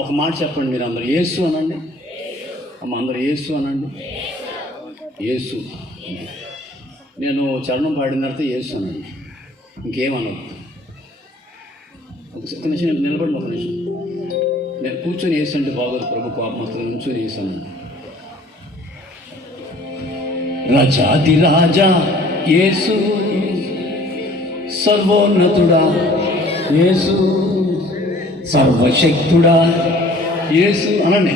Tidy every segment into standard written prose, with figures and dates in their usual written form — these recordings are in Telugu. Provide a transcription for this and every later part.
ఒక మాట చెప్పండి మీరు అందరూ, యేసు అనండి అమ్మ, అందరూ యేసు అనండి. యేసు. నేను చరణం పాడిన తర్వాత యేసు అనండి, ఇంకేమనదు. ఒక నిమిషం నిలబడి, ఒక నిమిషం. నేను కూర్చొని యేసు అంటే బాగోదు, ప్రభు కోపం వస్తుంది. నుంచొని యేసు అనండి. రాజాది రాజా యేసు, సర్వోన్నతుడా యేసు, సర్వశక్తుడా యేసు అనండి.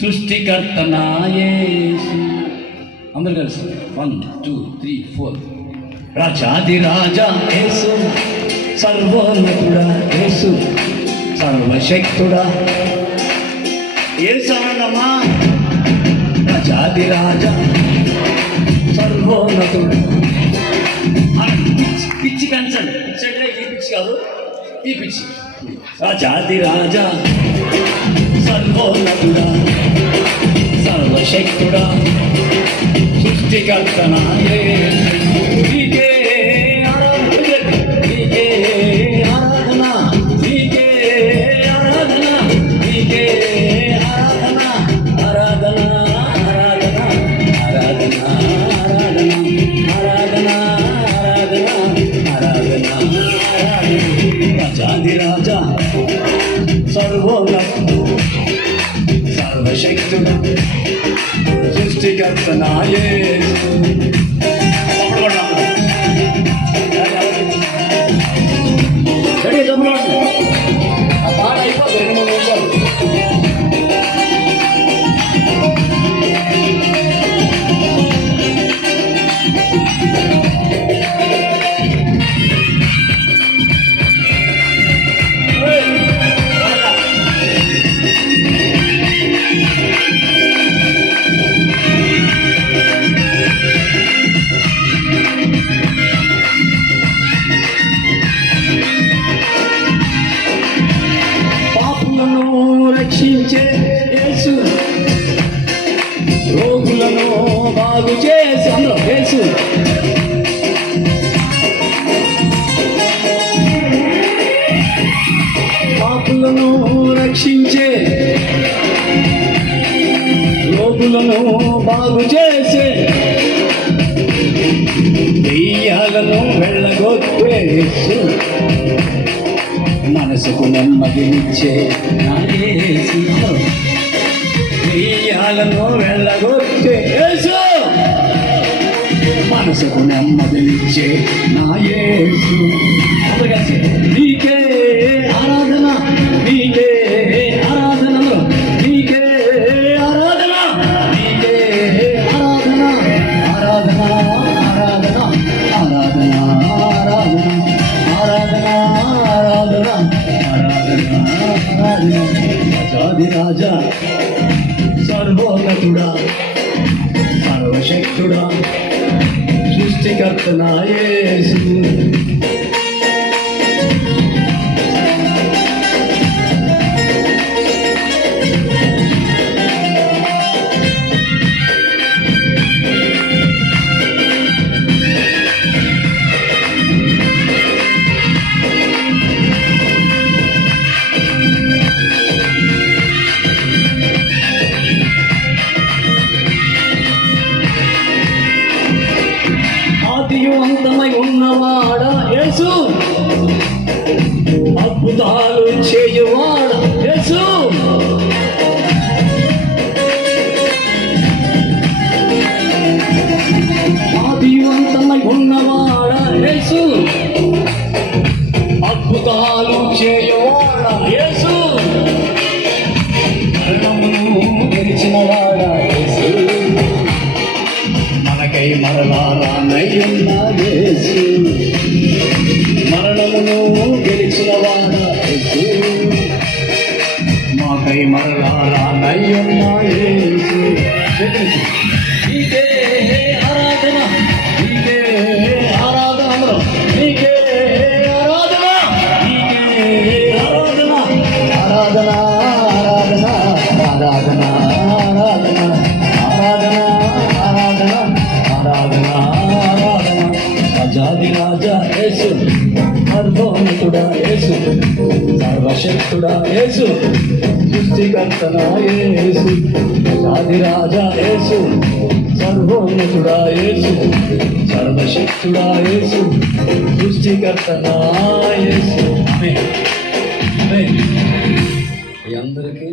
సృష్టికర్త నా యేసు. అందరు కలిసి 1 2 3 4. రాజాది రాజా యేసు, సర్వోన్నతుడా యేసు, సర్వశక్తుడా యేసు అనండమ్మా. రాజాది రాజా సర్వోన్నతుడు. పిచ్చి పెంచండి. పిచ్చి అంటే ఈ పిచ్చి కాదు, ఈ పిచ్చి. రాజాది రాజా సర్వోన్నతుడా, సర్వశక్తుడా, సృష్టికర్త నా యేసు. నీకే ఆరాధన, నీకే ఆరాధన, నీకే ఆరాధన, నీకే ఆరాధన, ఆరాధన ఆరాధన ఆరాధన ఆరాధన ఆరాధన ఆరాధన ఆరాధన. రాజాది రాజా సర్వోన్నతుడు, సర్వశక్తుడు, సృష్టికర్త నా యేసు. ఆ పాట అయిపోతుంది 2-3 నిమిషాలు. రక్షించే యేసు, రోగులను బాగు చేసే యేసు, పాపులను రక్షించే, రోగులను బాగు చేసే, దెయ్యాలను వెళ్ళగొట్టే యేసు, మనసుకు నెమ్మదినిచ్చే నా యేసు, దెయ్యాలను వెళ్ళగొట్టే యేసు, మనసుకు నెమ్మదినిచ్చే నా యేసు. నీకే ఆరాధన, నీకే ఆరాధన, నీకే ఆరాధన, నీకే ఆరాధన, ఆరాధన ఆరాధన ఆరాధన ఆరాధన ఆరాధన ఆరాధన ఆరాధన. రాజాది రాజా సర్వోన్నతుడా, సర్వశక్తుడా, సృష్టికర్త నా యేసు. అంతమై ఉన్నవాడా యేసు, అద్భుతాలు చేయువాడా యేసు, ఆదివంతమై ఉన్నవాడా యేసు, అద్భుతాలు చేయువాడా యేసు, మరణమును గెలిచినవాడా యేసు, మనకై మరలా రానయ్యున్న యేసు, మరణమును గెలిచినవాడా యేసు, మాకై మరలా రానయ్యున్న యేసు. నీకే ఆరాధన, నీకే ఆరాధన, నీకే ఆరాధన, నీకే ఆరాధన, ఆరాధన ఆరాధన ఆరాధన ఆరాధన ఆరాధన ఆరాధన ఆరాధన ఆరాధన. రాజాది రాజా యేసు, సర్వోన్నతుడా యేసు, సర్వశక్తుడా యేసు, సృష్టికర్తనా యేసు, ఆదిరాజా యేసు, సర్వోన్నతుడా యేసు, సర్వశక్తుడా యేసు, సృష్టికర్తనా యేసు. ఆమేన్. ఆమేన్. మీ అందరికీ